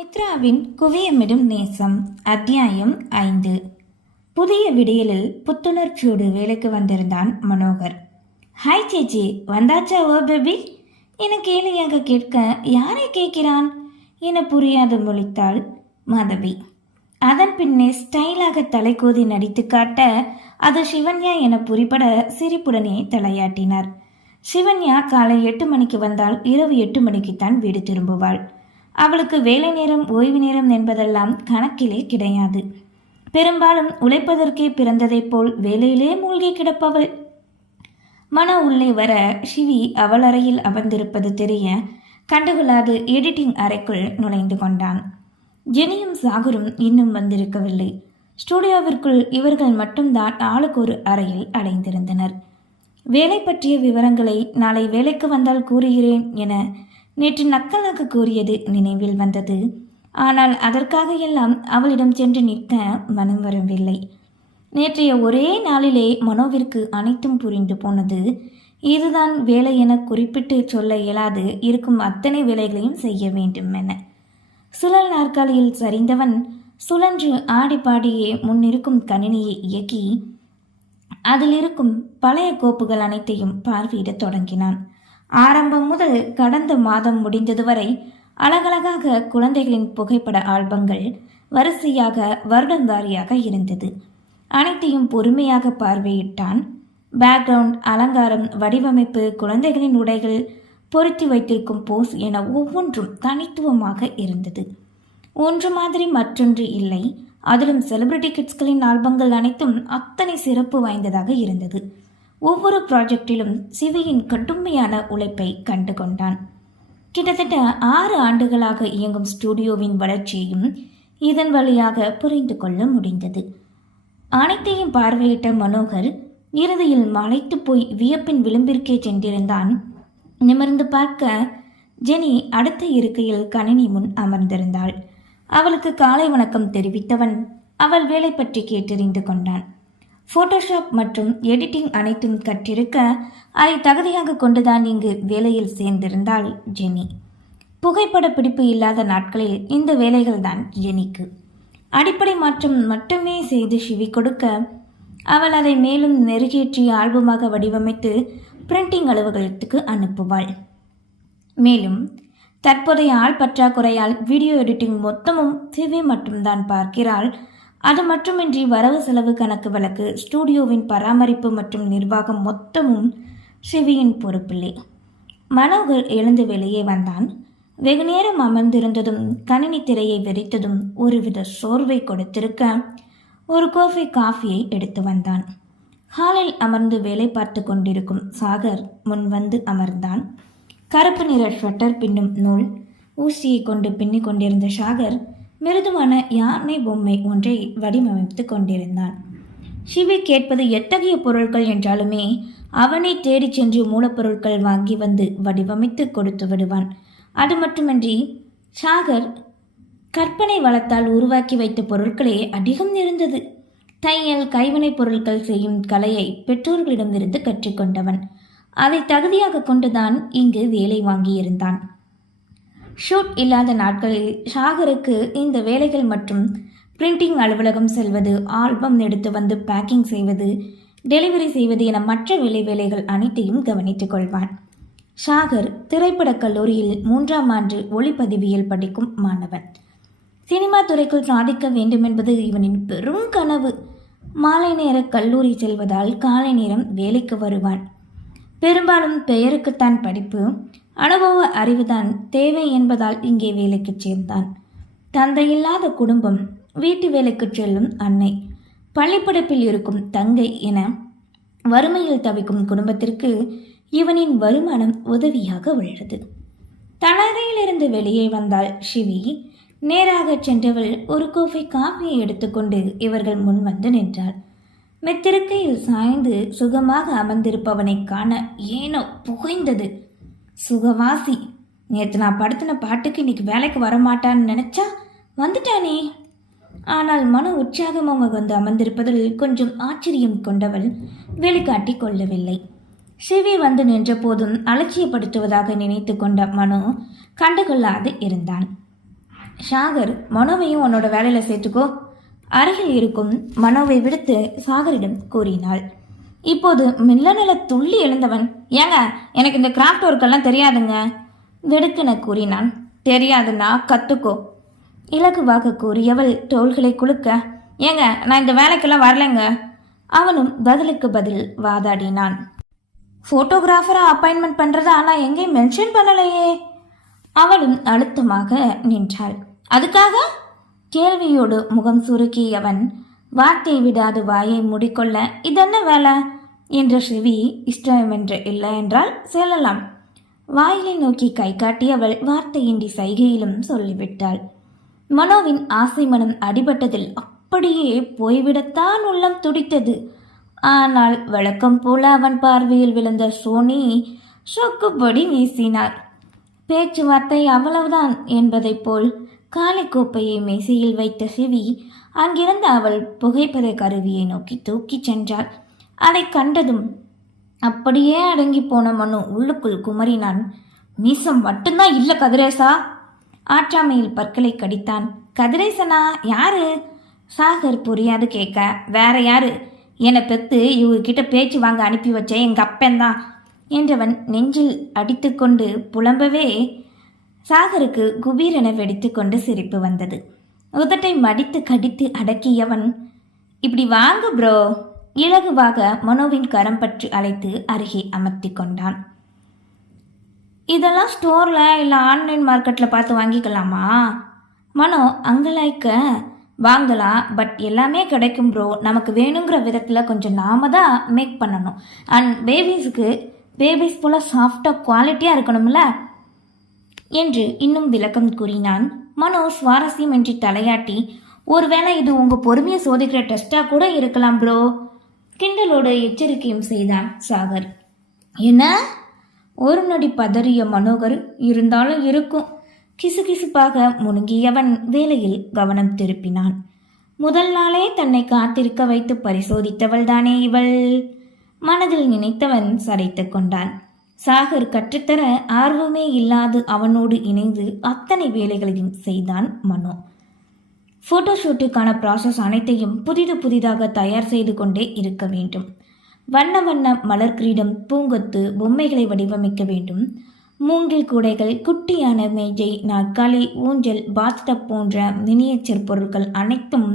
மித்ராவின் குவியமிடும் நேசம் அத்தியாயம் ஐந்து. புதிய விடியலில் புத்துணர்ச்சியோடு வேலைக்கு வந்திருந்தான் மனோகர். ஹாய் சேச்சி வந்தாச்சா ஓ பேபி? என கேள்வியாக கேட்க யாரை கேட்கிறான்? என புரியாது முழித்தாள் மாதவி. அதன் பின்னே ஸ்டைலாக தலைக்கோதி நடித்து காட்ட அது சிவன்யா என புரிபட சிரிப்புடனே தலையாட்டினார். சிவன்யா காலை எட்டு மணிக்கு வந்தால் இரவு எட்டு மணிக்குத்தான் வீடு திரும்புவாள். அவளுக்கு வேலை நேரம் ஓய்வு நேரம் என்பதெல்லாம் கணக்கிலே கிடையாது. பெரும்பாலும் உழைப்பதற்கே பிறந்ததைப் போல் வேலையிலே மூழ்கி கிடப்பவள். மன உள்ளே வர சிவி அவள் அறையில் அமர்ந்திருப்பது தெரிய கண்டுகொள்ளாது எடிட்டிங் அறைக்குள் நுழைந்து கொண்டான். ஜெனியும் சாகரும் இன்னும் வந்திருக்கவில்லை. ஸ்டூடியோவிற்குள் இவர்கள் மட்டும்தான் ஆளுக்கு ஒரு அறையில் அடைந்திருந்தனர். வேலை பற்றிய விவரங்களை நாளை வேலைக்கு வந்தால் கூறுகிறேன் என நேற்று நக்கலாக கூறியது நினைவில் வந்தது. ஆனால் அதற்காக எல்லாம் அவளிடம் சென்று நிற்க மனம் வரவில்லை. நேற்றைய ஒரே நாளிலே மனோவிற்கு அனைத்தும் புரிந்து போனது. இதுதான் வேலை என குறிப்பிட்டு சொல்ல இயலாது இருக்கும் அத்தனை வேலைகளையும் செய்ய வேண்டும் என. சுழல் நாற்காலியில் சரிந்தவன் சுழன்று ஆடி பாடியே முன்னிருக்கும் கணினியை இயக்கி அதிலிருக்கும் பழைய கோப்புகள் அனைத்தையும் பார்வையிடத் தொடங்கினான். ஆரம்பம் முதல் கடந்த மாதம் முடிந்தது வரை அழகழகாக குழந்தைகளின் புகைப்பட ஆல்பங்கள் வரிசையாக வருடங்காரியாக இருந்தது. அனைத்தையும் பொறுமையாக பார்வையிட்டான். பேக்ரவுண்ட் அலங்காரம் வடிவமைப்பு குழந்தைகளின் உடைகள் பொருத்தி வைத்திருக்கும் போஸ் என ஒவ்வொன்றும் தனித்துவமாக இருந்தது. ஒன்று மாதிரி மற்றொன்று இல்லை. அதிலும் செலிபிரிட்டி கிட்ஸ்களின் ஆல்பங்கள் அனைத்தும் அத்தனை சிறப்பு வாய்ந்ததாக இருந்தது. ஒவ்வொரு ப்ராஜெக்டிலும் சிவையின் கடுமையான உழைப்பை கண்டு கொண்டான் கிட்டத்தட்ட ஆறு ஆண்டுகளாக இயங்கும் ஸ்டுடியோவின் வளர்ச்சியையும் இதன் வழியாக புரிந்து கொள்ள முடிந்தது. அனைத்தையும் பார்வையிட்ட மனோகர் இறுதியில் மலைத்து போய் வியப்பின் விளிம்பிற்கே சென்றிருந்தான். நிமிர்ந்து பார்க்க ஜெனி அடுத்த இருக்கையில் கணினி முன் அமர்ந்திருந்தாள். அவளுக்கு காலை வணக்கம் தெரிவித்தவன் அவள் வேலை பற்றி கேட்டறிந்து கொண்டான். ஃபோட்டோஷாப் மற்றும் எடிட்டிங் அனைத்தும் கற்றிருக்க அதை தகுதியாக கொண்டுதான் இங்கு வேலையில் சேர்ந்திருந்தாள் ஜெனி. புகைப்பட பிடிப்பு இல்லாத நாட்களில் இந்த வேலைகள் தான் ஜெனிக்கு. அடிப்படை மாற்றம் மட்டுமே செய்து சிவி கொடுக்க அவள் அதை மேலும் நெருகேற்றி ஆல்பமாக வடிவமைத்து பிரிண்டிங் அலுவலகத்துக்கு அனுப்புவாள். மேலும் தற்போதைய ஆள் பற்றாக்குறையால் வீடியோ எடிட்டிங் மொத்தமும் சிவி மட்டும்தான் பார்க்கிறாள். அது மட்டுமின்றி வரவு செலவு கணக்கு வழக்கு ஸ்டூடியோவின் பராமரிப்பு மற்றும் நிர்வாகம் மொத்தமும் சிவியின் பொறுப்பில்லை மனோகர் எழுந்து வெளியே வந்தான். வெகுநேரம் அமர்ந்திருந்ததும் கணினி திரையை வெறித்ததும் ஒருவித சோர்வை கொடுத்திருக்க ஒரு கோஃபி காஃபியை எடுத்து வந்தான். ஹாலில் அமர்ந்து வேலை பார்த்து கொண்டிருக்கும் சாகர் முன் வந்து அமர்ந்தான். கருப்பு நிற ஸ்வெட்டர் பின்னும் நூல் ஊசியை கொண்டு பின்னிக் கொண்டிருந்த சாகர் மிருதுவான யானை பொம்மை ஒன்றை வடிவமைத்து கொண்டிருந்தான். சிவி கேட்பது எத்தகைய பொருட்கள் என்றாலுமே அவனை தேடிச் சென்று மூலப்பொருட்கள் வாங்கி வந்து வடிவமைத்து கொடுத்து விடுவான். அது மட்டுமின்றி சாகர் கற்பனை வளத்தால் உருவாக்கி வைத்த பொருட்களே அதிகம் இருந்தது. தையல் கைவினைப் பொருட்கள் செய்யும் கலையை பெற்றோர்களிடமிருந்து கற்றுக்கொண்டவன் அதை தகுதியாக கொண்டுதான் இங்கு வேலை வாங்கியிருந்தான். ஷூட் இல்லாத நாட்களில் ஷாகருக்கு இந்த வேலைகள் மற்றும் பிரிண்டிங் அலுவலகம் செல்வது ஆல்பம் எடுத்து வந்து பேக்கிங் செய்வது டெலிவரி செய்வது என மற்ற வேலை வேலைகள் அனைத்தையும் கவனித்துக் கொள்வார். ஷாகர் திரைப்படக் கல்லூரியில் மூன்றாம் ஆண்டு ஒளிப்பதிவியல் படிக்கும் மாணவன். சினிமா துறைக்குள் சாதிக்க வேண்டும் என்பது இவனின் பெரும் கனவு. மாலை நேர கல்லூரி செல்வதால் காலை நேரம் வேலைக்கு வருவான். பெரும்பாலும் பெயருக்குத்தான் படிப்பு. அனுபவ அறிவுதான் தேவை என்பதால் இங்கே வேலைக்கு சேர்ந்தான். தந்தை இல்லாத குடும்பம் வீட்டு வேலைக்கு செல்லும் அன்னை பள்ளிப்படிப்பில் இருக்கும் தங்கை என வறுமையில் தவிக்கும் குடும்பத்திற்கு இவனின் வருமானம் உதவியாக உள்ளது. தளரையிலிருந்து வெளியே வந்தால் சிவி நேராக சென்றவள் ஒரு கோப்பை காஃபியை எடுத்துக்கொண்டு இவர்கள் முன் வந்து நின்றாள். மெத்திருக்கையில் சாய்ந்து சுகமாக அமர்ந்திருப்பவனை காண ஏனோ புகைந்தது. சுகவாசி. நேற்று நான் படுத்தின பாட்டுக்கு இன்னைக்கு வேலைக்கு வரமாட்டான்னு நினச்சா வந்துட்டானே. ஆனால் மன உற்சாகமாக வந்து அமர்ந்திருப்பதில் கொஞ்சம் ஆச்சரியம் கொண்டவள் வெளிக்காட்டி கொள்ளவில்லை. சிவி வந்து நின்ற போதும் அலட்சியப்படுத்துவதாக நினைத்து கொண்ட மனு கண்டுகொள்ளாது இருந்தான். சாகர் மனோவையும் உன்னோட வேலையில் சேர்த்துக்கோ. அருகில் இருக்கும் மனோவை விடுத்து சாகரிடம் கூறினாள். இப்போது மெல்ல நில துள்ளி எழுந்தவன். ஏங்க எனக்கு இந்த கிராஃப்ட் ஒர்க்கெல்லாம் தெரியாதுங்க. வெடுக்கென கூறினான். தெரியாதுன்னா கத்துக்கோ. இலகுவாக கூறியவள் தோள்களை குலுக்க ஏங்க நான் இந்த வேலைக்கெல்லாம் வரலைங்க. அவனும் பதிலுக்கு பதில் வாதாடினான். ஃபோட்டோகிராஃபராக அப்பாயின்மெண்ட் பண்ணுறதா நான் எங்கேயும் மென்ஷன் பண்ணலையே. அவளும் அழுத்தமாக நின்றாள். அதுக்காக? கேள்வியோடு முகம் சுருக்கியவன் வார்த்தை விடாது வாயை முடிக்கொள்ள இதென்ன வேலை? என்ற செவி இஷ்டமென்று இல்லை என்றால் செல்லலாம். வாயிலை நோக்கி கை காட்டியவள் வார்த்தையின்றி சைகையிலும் சொல்லிவிட்டாள். மனோவின் ஆசை மனம் அடிபட்டதில் அப்படியே போய்விடத்தான் உள்ளம் துடித்தது. ஆனால் வழக்கம் போல அவன் பார்வையில் விழுந்த சோனி சொக்குப்படி வீசினார். பேச்சுவார்த்தை அவ்வளவுதான் என்பதைப் போல் காலைக்கோப்பையை மேசையில் வைத்த செவி அங்கிருந்த அவள் புகைப்பத கருவியை நோக்கி தூக்கிச் சென்றாள். அதை கண்டதும் அப்படியே அடங்கி போன மனு உள்ளுக்குள் குமரினான். மீசம் மட்டும்தான் இல்லை கதிரேசா. ஆற்றாமையில் பற்களை கடித்தான். கதிரேசனா யாரு? சாகர் புரியாது கேட்க வேற யாரு? என்னை பெத்து இவகிட்ட பேச்சு வாங்க அனுப்பி வச்ச எங்க அப்பன்தான் என்றவன் நெஞ்சில் அடித்துக்கொண்டு புலம்பவே சாகருக்கு குபீரென வெடித்துக்கொண்டு சிரிப்பு வந்தது. உதட்டை மடித்து கடித்து அடக்கியவன் இப்படி வாங்க ப்ரோ இலகுவாக மனோவின் கரம் பற்றி அழைத்து அருகே அமர்த்தி கொண்டான். இதெல்லாம் ஸ்டோரில் இல்லை ஆன்லைன் மார்க்கெட்டில் பார்த்து வாங்கிக்கலாமா? மனோ அங்கலாய்க்க. வாங்கலாம் பட் எல்லாமே கிடைக்கும் ப்ரோ நமக்கு வேணுங்கிற விதத்தில் கொஞ்சம் நாம தான் மேக் பண்ணணும். அண்ட் பேபிஸுக்கு பேபிஸ் போல் சாஃப்டாக குவாலிட்டியாக இருக்கணும்ல? என்று இன்னும் விளக்கம் கூறினான். மனோ சுவாரஸ்யமின்றி தலையாட்டி ஒருவேளை இது உங்கள் பொறுமையை சோதிக்கிற டெஸ்ட்டாக கூட இருக்கலாம் ப்ரோ கிண்டலோடு எச்சரிக்கையும் செய்தான் சாகர். என்ன? ஒரு நொடி பதறிய மனோகர் இருந்தாலும் இருக்கும். கிசுகிசுப்பாக முணுங்கியவன் வேலையில் கவனம் திருப்பினான். முதல் நாளே தன்னை காத்திருக்க வைத்து பரிசோதித்தவள் தானே இவள்? மனதில் நினைத்தவன் சரைத்து கொண்டான். சாகர் கற்றுத்தர ஆர்வமே இல்லாது அவனோடு இணைந்து அத்தனை வேலைகளையும் செய்தான் மனோ. ஃபோட்டோஷூட்டுக்கான ப்ராசஸ் அனைத்தையும் புதிது புதிதாக தயார் செய்து கொண்டே இருக்க வேண்டும். வண்ண வண்ண மலர் கிரீடம் பூங்கொத்து பொம்மைகளை வடிவமைக்க வேண்டும். மூங்கில் கூடைகள் குட்டியான மேஜை நாற்காலி ஊஞ்சல் பாத்டப் போன்ற மினியேச்சர் பொருட்கள் அனைத்தும்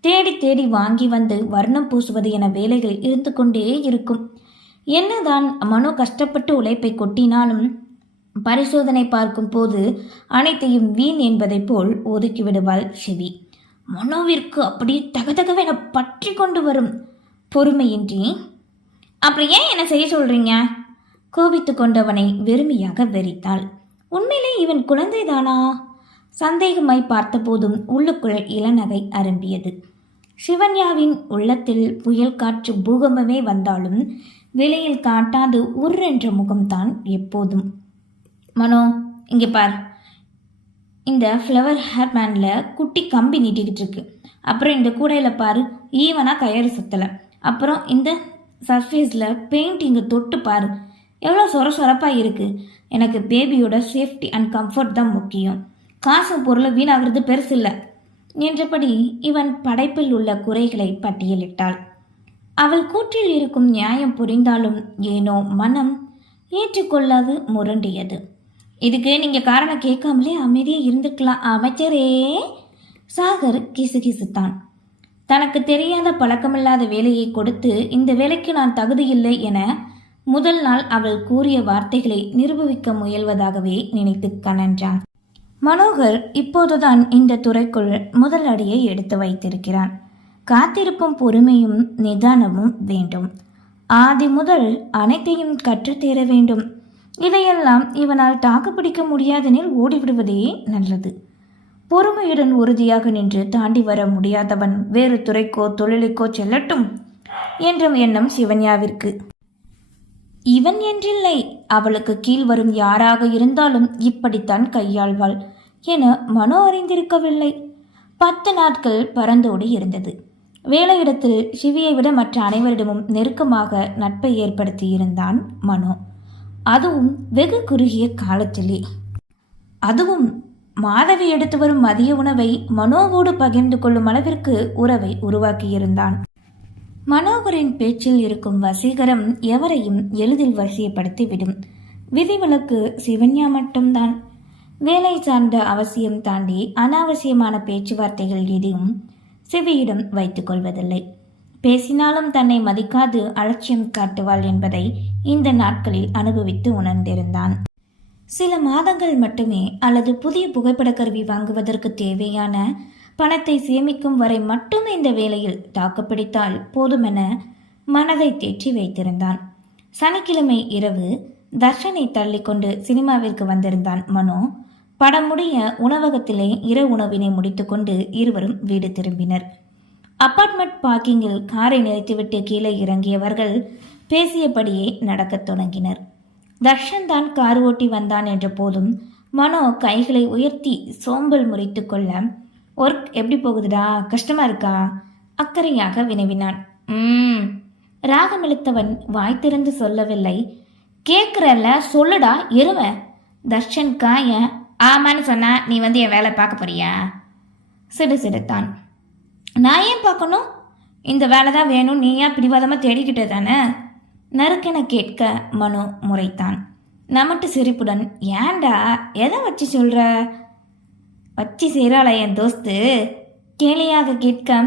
தேடி தேடி வாங்கி வந்து வர்ணம் பூசுவது என வேலைகள் இருந்து கொண்டே இருக்கும். என்னதான் மனோ கஷ்டப்பட்டு உழைப்பை கொட்டினாலும் பரிசோதனை பார்க்கும் போது அனைத்தையும் வீண் என்பதைப் போல் ஒதுக்கிவிடுவாள் செவி. சிவி மனோவிற்கு அப்படியே தகதகவென பற்றி கொண்டு வரும் பொறுமையின்றி அப்புறம் ஏன் என்ன செய்ய சொல்றீங்க? கோபித்து கொண்டவனை வெறுமையாக வெறித்தாள். உண்மையிலே இவன் குழந்தைதானா? சந்தேகமாய் பார்த்தபோதும் உள்ளுக்குள் இளநகை அரும்பியது. சிவன்யாவின் உள்ளத்தில் புயல் காற்று பூகம்பமே வந்தாலும் வெளியில் காட்டாது உர்ரென்ற முகம்தான் எப்போதும். மனோ இங்கே பார். இந்த ஃப்ளவர் ஹேர் பேண்டில் குட்டி கம்பி நீட்டிக்கிட்டு இருக்கு. அப்புறம் இந்த கூடையில் பாரு ஈவனாக கயறு சுத்தலை. அப்புறம் இந்த சர்ஃபேஸில் பெயிண்ட் இங்கே தொட்டு பாரு. எவ்வளோ சொர சொரப்பாக இருக்குது எனக்கு பேபியோட சேஃப்டி அண்ட் கம்ஃபர்ட் தான் முக்கியம். காசு பொருளை வீணாகிறது பெருசு இல்லை. என்றபடி இவன் படைப்பில் உள்ள குறைகளை பட்டியலிட்டாள். அவள் கூற்றில் இருக்கும் நியாயம் புரிந்தாலும் ஏனோ மனம் ஏற்றுக்கொள்ளாது முரண்டியது. இதுக்கு நீங்கள் காரணம் கேட்காமலே அமைதியாக இருந்துக்கலாம். அமைச்சரே. சாகர் கிசுகிசுத்தான். தனக்கு தெரியாத பழக்கமில்லாத வேலையை கொடுத்து இந்த வேலைக்கு நான் தகுதியில்லை என முதல் நாள் அவள் கூறிய வார்த்தைகளை நிரூபிக்க முயல்வதாகவே நினைத்து கனன்றான். மனோகர் இப்போதுதான் இந்த துறைக்குள் முதல் அடியை எடுத்து வைத்திருக்கிறான். காத்திருப்பும் பொறுமையும் நிதானமும் வேண்டும். ஆதி முதல் அனைத்தையும் கற்றுத்தேர வேண்டும். இதையெல்லாம் இவனால் தாக்குப்பிடிக்க முடியாதெனில் ஓடிவிடுவதே நல்லது. பொறுமையுடன் உறுதியாக நின்று தாண்டி வர முடியாதவன் வேறு துறைக்கோ தொழிலுக்கோ செல்லட்டும் என்றும் எண்ணம் சிவன்யாவிற்கு. இவன் என்றில்லை. அவளுக்கு கீழ் வரும் யாராக இருந்தாலும் இப்படித்தான் கையாள்வாள் என மனோ அறிந்திருக்கவில்லை. பத்து நாட்கள் பறந்தோடி இருந்தது. வேலையிடத்தில் சிவியை விட மற்ற அனைவரிடமும் நெருக்கமாக நட்பை ஏற்படுத்தி இருந்தான் மனோ. அதுவும் வெகு குறுகிய காலத்திலே. அதுவும் மாதவி எடுத்து வரும் மதிய உணவை மனோவோடு பகிர்ந்து கொள்ளும் அளவிற்கு உறவை உருவாக்கியிருந்தான். மனோகரின் பேச்சில் இருக்கும் வசீகரம் எவரையும் எளிதில் வசியப்படுத்திவிடும். விதிவிலக்கு சிவன்யா மட்டும்தான். வேலை சார்ந்த அவசியம் தாண்டி அனாவசியமான பேச்சுவார்த்தைகள் எதையும் சிவியிடம் வைத்துக் கொள்வதில்லை. பேசினாலும் தன்னை மதிக்காது அலட்சியம் காட்டுவாள் என்பதை இந்த நாட்களில் அனுபவித்து உணர்ந்திருந்தான். சில மாதங்கள் மட்டுமே அல்லது புதிய புகைப்படக் கருவி வாங்குவதற்கு தேவையான பணத்தை சேமிக்கும் வரை மட்டுமே இந்த வேலையில் தாக்குப்பிடித்தால் போதுமென மனதை தேற்றி வைத்திருந்தான். சனிக்கிழமை இரவு தர்ஷனை தள்ளிக்கொண்டு சினிமாவிற்கு வந்திருந்தான் மனோ. படம் முடிய உணவகத்திலே இர உணவினை முடித்துக்கொண்டு இருவரும் வீடு திரும்பினர். அபார்ட்மெண்ட் பார்க்கிங்கில் காரை நிறுத்திவிட்டு கீழே இறங்கியவர்கள் பேசியபடியே நடக்கத் தொடங்கினர். தர்ஷன் தான் கார் ஓட்டி வந்தான் என்ற போதும் மனோ கைகளை உயர்த்தி சோம்பல் முறைத்து கொள்ள ஒர்க் எப்படி போகுதுடா? கஷ்டமா இருக்கா? அக்கறையாக வினவினான். ம் ராகம் இழுத்தவன் வாய் திறந்து சொல்லவில்லை. கேட்குறல்ல சொல்லுடா எருவ. தர்ஷன் காய ஆமான்னு சொன்னா நீ வந்து என் வேலை பார்க்க போறியா? சிடு சிடுத்தான். நான் ஏன் பார்க்கணும்? இந்த வேலை தான் வேணும். நீ ஏன் பிடிவாதமாக தேடிக்கிட்டே தானே? நறுக்கென கேட்க மனு முறைத்தான். நமட்டு சிரிப்புடன் ஏன்டா எதை வச்சு சொல்ற? வச்சு செய்கிறாளா என் தோஸ்து. கேலியாக கேட்க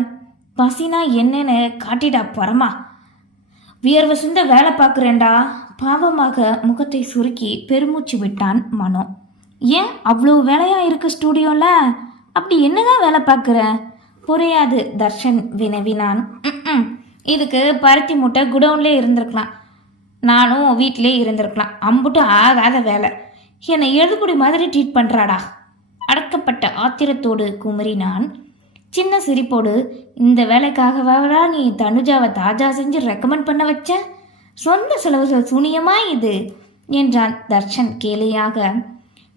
பசினா என்னன்னு காட்டிடா பரமா வியர்வை சிந்த வேலை பார்க்குறேன்டா. பாவமாக முகத்தை சுருக்கி பெருமூச்சு விட்டான் மனோ. ஏன் அவ்வளோ வேலையாக இருக்கு ஸ்டூடியோவில் அப்படி என்னதான் வேலை பார்க்குற? புரியாது தர்ஷன் வினவினான் இதுக்கு பருத்தி மூட்டை குடவுன்லேயே இருந்திருக்கலாம். நானும் வீட்டிலே இருந்திருக்கலாம். அம்புட்டு ஆகாத வேலை. என்னை எழுதுகுடி மாதிரி ட்ரீட் பண்ணுறாடா அடக்கப்பட்ட ஆத்திரத்தோடு குமரினான். சின்ன சிரிப்போடு இந்த வேலைக்காகவாடா நீ தனுஜாவை தாஜா செஞ்சு ரெக்கமெண்ட் பண்ண வச்ச? சொந்த செலவுகள் சூனியமா இது? என்றான் தர்ஷன் கேலியாக.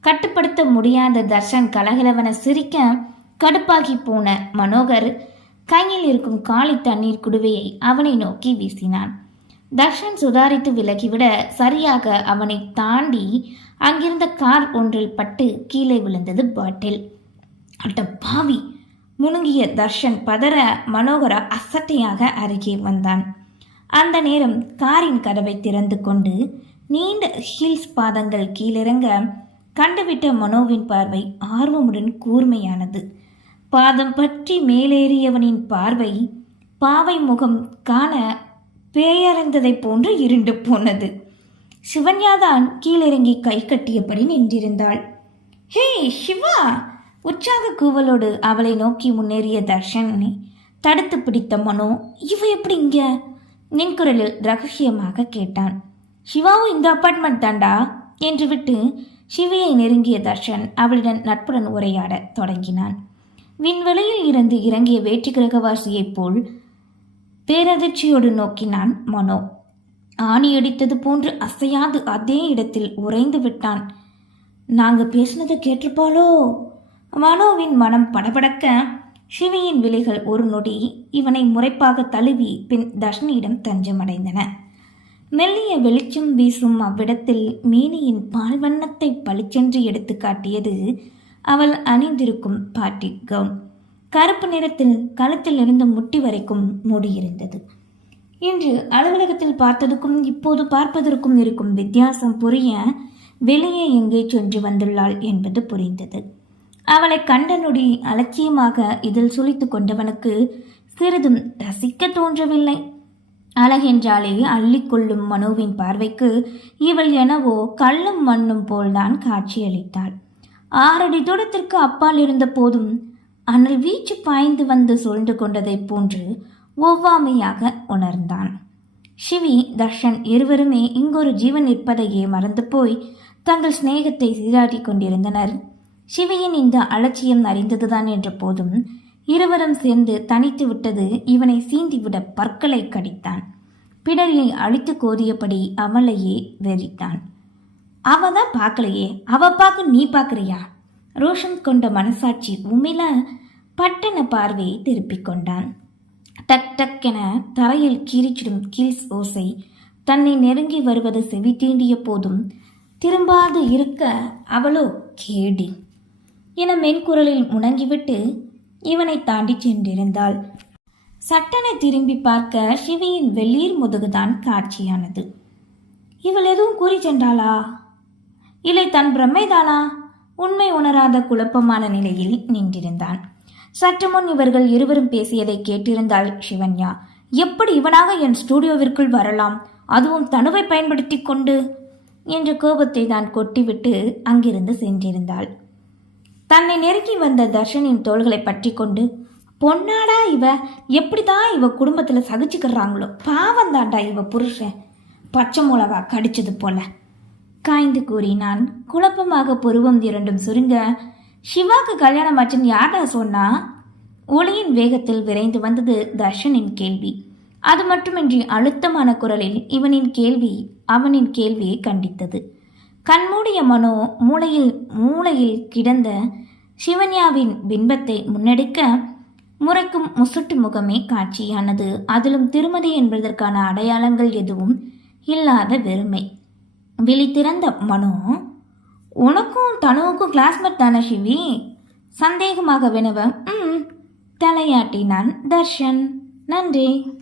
கட்டுப்படுத்த முடியாத தர்ஷன் கலகலவன சிரிக்க கடுப்பாகி போன மனோகர் கையில் இருக்கும் காலி தண்ணீர் குடுவையை அவனை நோக்கி வீசினான். தர்ஷன் சுதாரித்து விலகிவிட சரியாக அவனை தாண்டி அங்கிருந்த கார் ஒன்றில் பட்டு கீழே விழுந்தது பாட்டில். அட்ட பாவி! முணுங்கிய தர்ஷன் பதற மனோகரா அசட்டையாக அருகே வந்தான். அந்த நேரம் காரின் கதவை திறந்து கொண்டு நீண்ட ஹீல்ஸ் பாதங்கள் கீழிறங்க கண்டுவிட்ட மனோவின் பார்வை ஆர்வமுடன் கூர்மையானது. பாதம் பற்றி மேலேறியவனின் பார்வை பாவை முகம் காண பேயறந்ததைப் போன்று இருண்டு போனது. சிவன்யாதான் கீழிறங்கி கை கட்டியபடி நின்றிருந்தாள். ஹே சிவா! உற்சாக கூவலோடு அவளை நோக்கி முன்னேறிய தர்ஷனை தடுத்து பிடித்த மனோ இவ எப்படி இங்க? நின்குரலில் ரகசியமாக கேட்டான். சிவாவும் இந்த அப்பார்ட்மெண்ட் தாண்டா? என்று விட்டு சிவியை நெருங்கிய தர்ஷன் அவளுடன் நட்புடன் உரையாடத் தொடங்கினான். விண்வெளியில் இருந்து இறங்கிய வேற்றி கிரகவாசியைப் போல் பேரதிர்ச்சியோடு நோக்கினான் மனோ. ஆணி அடித்தது போன்று அசையாது அதே இடத்தில் உறைந்து விட்டான். நாங்க பேசினதை கேட்டிருப்பாளோ? மனோவின் மனம் படபடக்க சிவியின் விழிகள் ஒரு நொடி இவனை முறைப்பாக தழுவி பின் தர்ஷனியிடம் தஞ்சமடைந்தன. மெல்லிய வெளிச்சம் வீசும் அவ்விடத்தில் மீனியின் பால்வண்ணத்தை பளிச்சென்று எடுத்து காட்டியது அவள் அணிந்திருக்கும் பாட்டி கவுன் கருப்பு நிறத்தில் கழுத்தில் இருந்து முட்டி வரைக்கும் மூடியிருந்தது. இன்று அலுவலகத்தில் பார்த்ததுக்கும் இப்போது பார்ப்பதற்கும் இருக்கும் வித்தியாசம் புரிய வெளியே எங்கே சென்று வந்துள்ளாள் என்பது புரிந்தது. அவளை கண்ட நொடி அலட்சியமாக இதில் சுழித்து கொண்டவனுக்கு சிறிதும் ரசிக்க தோன்றவில்லை. அழகென்றாலே அள்ளிக்கொள்ளும் மனுவின் பார்வைக்கு இவள் எனவோ கல்லும் மண்ணும் போல்தான் காட்சியளித்தாள். ஆறடி தூரத்திற்கு அப்பால் இருந்த போதும் அனல் வீச்சு பாய்ந்து வந்து சூழ்ந்து கொண்டதைப் போன்று ஒவ்வாமையாக உணர்ந்தான். சிவி தர்ஷன் இருவருமே இங்கொரு ஜீவன் இருப்பதையே மறந்து போய் தங்கள் சிநேகத்தை சீராட்டி கொண்டிருந்தனர். சிவியின் இந்த அலட்சியம் அறிந்ததுதான் என்ற போதும் இருவரும் சேர்ந்து தனித்து விட்டது இவனை சீண்டிவிட பற்களை கடித்தான். பிடரியை அழித்து கோதியபடி அவளையே வெறித்தான். அவ தான் பார்க்கலையே. அவ பார்க்க நீ பார்க்குறியா? ரோஷம் கொண்ட மனசாட்சி உமிழ பட்டண பார்வையை திருப்பிக் கொண்டான். டக் டக்கென தரையில் கீறிச்சிடும் கீல்ஸ் ஓசை தன்னை நெருங்கி வருவது செவி தீண்டிய போதும் திரும்பாது இருக்க அவளோ கேடி என மென்குரலில் முணங்கிவிட்டு இவனை தாண்டி சென்றிருந்தாள். சட்டனை திரும்பி பார்க்க சிவியின் வெள்ளீர் முதுகுதான் காட்சியானது. இவள் எதுவும் கூறி சென்றாளா? இல்லை தன் பிரம்மைதானா? உண்மை உணராத குழப்பமான நிலையில் நின்றிருந்தான். சற்று முன் இவர்கள் இருவரும் பேசியதை கேட்டிருந்தாள் சிவன்யா. எப்படி இவனாக என் ஸ்டூடியோவிற்குள் வரலாம்? அதுவும் தனுவை பயன்படுத்தி கொண்டு? என்ற கோபத்தை தான் கொட்டிவிட்டு அங்கிருந்து சென்றிருந்தாள். தன்னை நெருங்கி வந்த தர்ஷனின் தோள்களை பற்றி கொண்டு பொன்னாடா இவ எப்படிதான் இவ குடும்பத்தில் சகிச்சுக்கிறாங்களோ பாவம் தாண்டா இவ புருஷன். பச்சை மிளகா கடிச்சது போல. காய்ந்து கூறினான். குழப்பமாக புருவம் இரண்டும் சுருங்க சிவாக்கு கல்யாணம் ஆச்சுன்னு யார்டா சொன்னா? ஒளியின் வேகத்தில் விரைந்து வந்தது தர்ஷனின் கேள்வி. அது மட்டுமின்றி அழுத்தமான குரலில் இவனின் கேள்வி அவனின் கேள்வியை கண்டித்தது. கண்மூடிய மனோ மூளையில் மூளையில் கிடந்த சிவன்யாவின் பின்பத்தை முன்னெடுக்க முறைக்கும் முசுட்டு முகமே காட்சியானது. அதிலும் திருமதி என்பதற்கான அடையாளங்கள் எதுவும் இல்லாத வெறுமை. விழித்திறந்த மனு மனோ உனக்கும் தனுவுக்கும் கிளாஸ்மேட் தானே சிவி சந்தேகமாக வினவ ம் தலையாட்டினான் தர்ஷன். நன்றி.